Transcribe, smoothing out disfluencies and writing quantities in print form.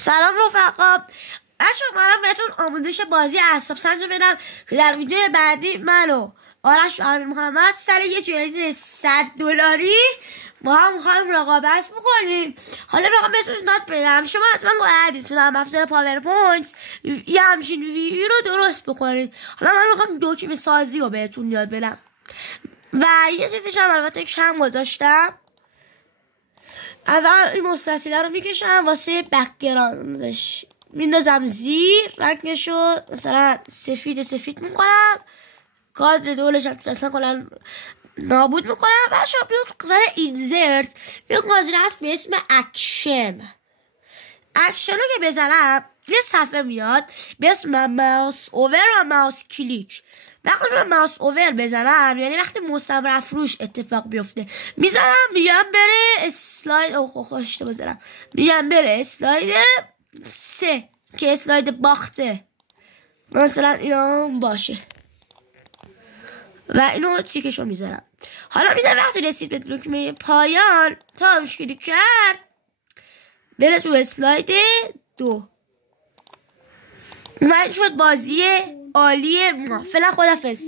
سلام رفقا. بچه من بهتون آموزش بازی اعصاب سنج بدم که در ویدیو بعدی من و آرش و امیر محمد سر یه جایزه $100 ما هم میخوایم رقابت بکنیم. حالا میخوام بهتون یاد بدم شما حتما باید تو نرم افزار پاورپوینت یه همچین ویدیو رو درست بکنید. حالا من میخوام دکمه سازی رو بهتون یاد بدم و یه چیزیش هم البته کم گذاشتم. اول این مستطیله رو میکشم واسه بک‌گراندش، میندازم زیر، رنگشو مثلا سفید میکنم، کادر دولش هم اصلا کلا نابود میکنم. بچه ها بیاد قدر اینزرت بیاد گازی هست به اسم اکشن رو که بزنم یه صفحه میاد به اسم ماوس اوور و ماوس کلیک. وقتی من ماوس اوور بزنم یعنی وقتی موسم رفت روش اتفاق بیفته، میزنم میگم بره اسلاید میگم بره اسلاید 3 که اسلاید باخته مثلا اینا باشه و اینو تیکشو میذارم. حالا میدم وقتی رسید به دکمه پایان تا مشکلی کرد بره تو اسلاید 2. من شد بازی عالی ما. فعلا خدافظ.